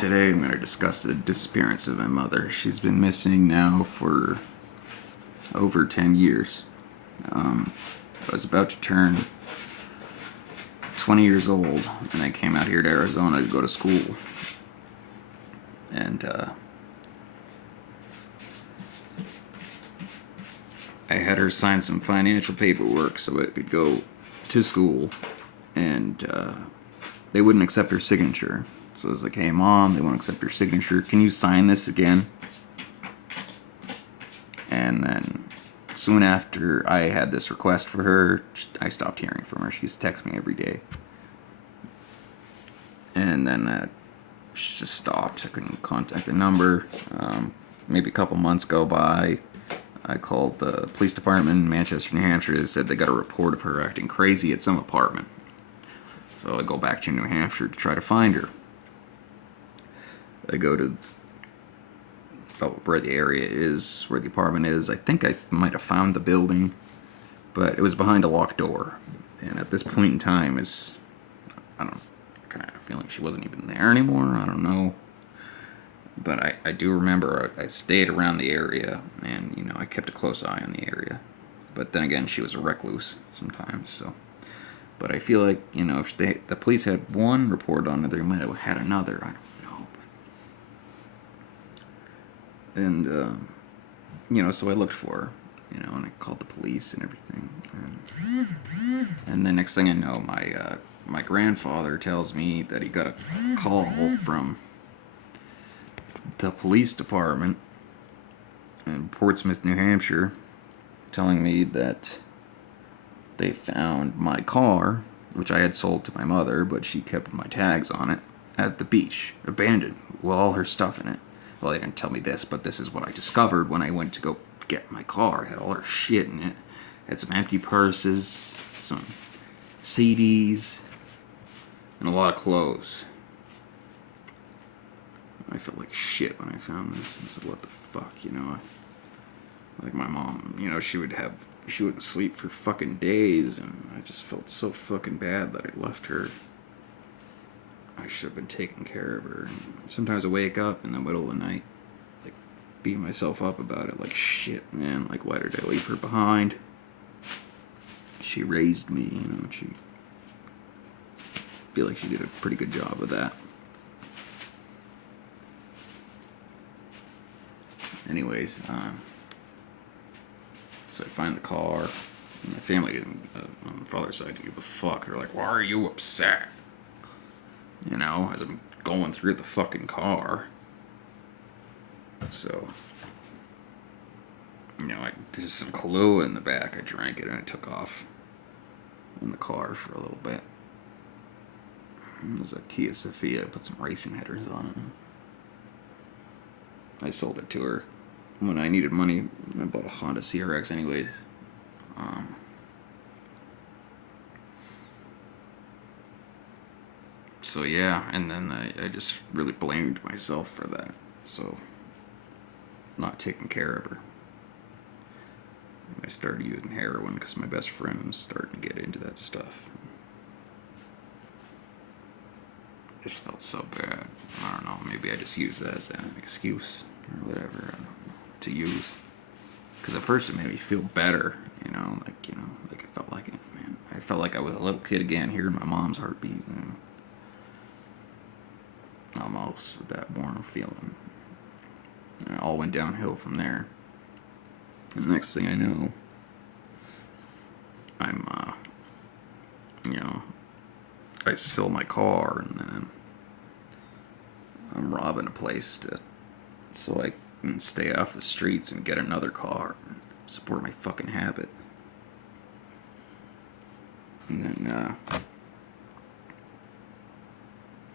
Today I'm going to discuss the disappearance of my mother. She's been missing now for over 10 years. I was about to turn 20 years old, and I came out here to Arizona to go to school. And I had her sign some financial paperwork so I could go to school, and they wouldn't accept her signature. So I was like, hey, Mom, they won't accept your signature. Can you sign this again? And then soon after I had this request for her, I stopped hearing from her. She used to text me every day. And then she just stopped. I couldn't contact the number. Maybe a couple months go by. I called the police department in Manchester, New Hampshire. They said they got a report of her acting crazy at some apartment. So I go back to New Hampshire to try to find her. I go to where the area is, where the apartment is. I think I might have found the building, but it was behind a locked door. And at this point in time, I kind of had a feeling she wasn't even there anymore. I don't know. But I do remember I stayed around the area, and, I kept a close eye on the area. But then again, she was a recluse sometimes, so. But I feel like, if the police had one report on it, they might have had another. I don't know. And, so I looked for her, and I called the police and everything. And the next thing I know, my grandfather tells me that he got a call from the police department in Portsmouth, New Hampshire, telling me that they found my car, which I had sold to my mother, but she kept my tags on it, at the beach, abandoned, with all her stuff in it. Well, they didn't tell me this, but this is what I discovered when I went to go get my car. It had all her shit in it. It had some empty purses, some CDs, and a lot of clothes. I felt like shit when I found this. I said, what the fuck, Like my mom, she wouldn't sleep for fucking days, and I just felt so fucking bad that I left her. I should have been taking care of her. And sometimes I wake up in the middle of the night, like, beating myself up about it, like, shit, man, like, why did I leave her behind? She raised me, I feel like she did a pretty good job of that. Anyways, so I find the car. My family didn't, on the father's side, didn't give a fuck. They're like, why are you upset? As I'm going through the fucking car. So, I did some Kahlua in the back. I drank it and I took off in the car for a little bit. It was a Kia Sophia. I put some racing headers on it. I sold it to her when I needed money. I bought a Honda CRX anyways. So yeah, and then I just really blamed myself for that. So, not taking care of her. And I started using heroin because my best friend was starting to get into that stuff. I just felt so bad. I don't know, maybe I just used that as an excuse or whatever, I don't know, to use. Because at first it made me feel better, like I felt like it, man. I felt like I was a little kid again, hearing my mom's heartbeat, almost with that warm feeling. And it all went downhill from there. And the next thing I know, I'm, I sell my car, and then I'm robbing a place so I can stay off the streets and get another car and support my fucking habit.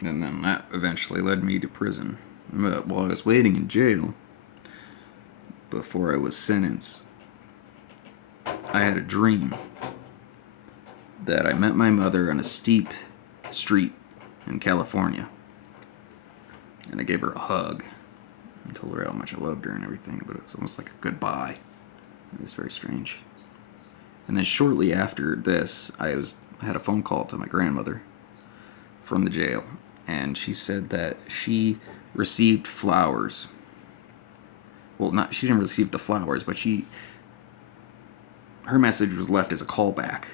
And then that eventually led me to prison. But while I was waiting in jail, before I was sentenced, I had a dream that I met my mother on a steep street in California. And I gave her a hug and told her how much I loved her and everything, but it was almost like a goodbye. It was very strange. And then shortly after this, I had a phone call to my grandmother from the jail, and she said that she received flowers. Well, not she didn't receive the flowers, but her message was left as a callback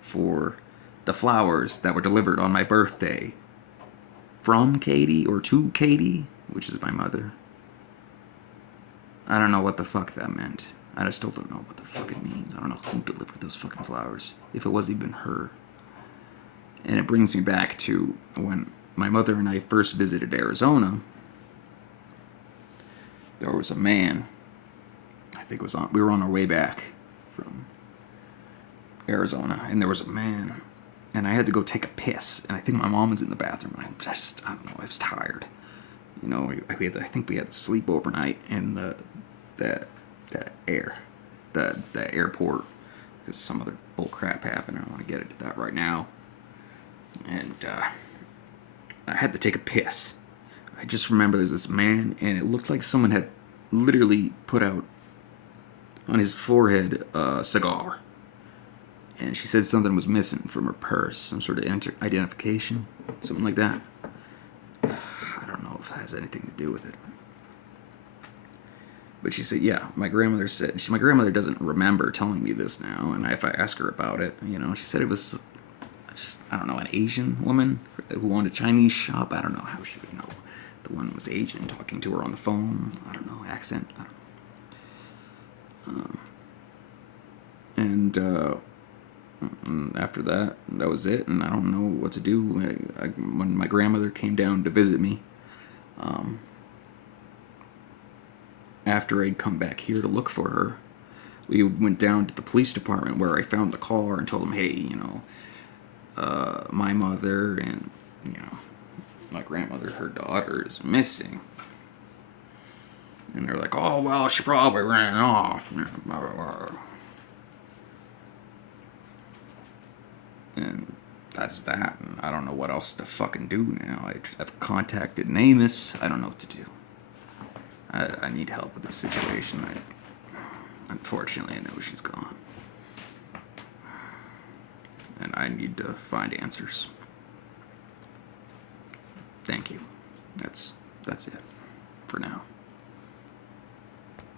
for the flowers that were delivered on my birthday from Katie or to Katie, which is my mother. I don't know what the fuck that meant. I still don't know what the fuck it means. I don't know who delivered those fucking flowers, if it was even her. And it brings me back to when my mother and I first visited Arizona. There was a man. I think it was we were on our way back from Arizona, and there was a man, and I had to go take a piss, and I think my mom was in the bathroom. And I don't know. I was tired. You know, I think we had to sleep overnight in the airport because some other bull crap happened. I don't want to get into that right now. And I had to take a piss. I just remember there was this man, and it looked like someone had literally put out on his forehead a cigar. And she said something was missing from her purse, some sort of identification, something like that. I don't know if it has anything to do with it. But she said, yeah, my grandmother doesn't remember telling me this now, and if I ask her about it, you know, she said it was just, I don't know, an Asian woman who owned a Chinese shop. I don't know how she would know. The one was Asian, talking to her on the phone. I don't know, accent. I don't know. And after that was it, and I don't know what to do. When my grandmother came down to visit me, after I'd come back here to look for her, we went down to the police department where I found the car and told them, hey, you know, my mother and, you know, my grandmother, her daughter is missing. And they're like, oh, well, she probably ran off. And that's that. And I don't know what else to fucking do now. I've contacted NamUs. I don't know what to do. I need help with this situation. Unfortunately, I know she's gone. And I need to find answers. Thank you. That's it for now.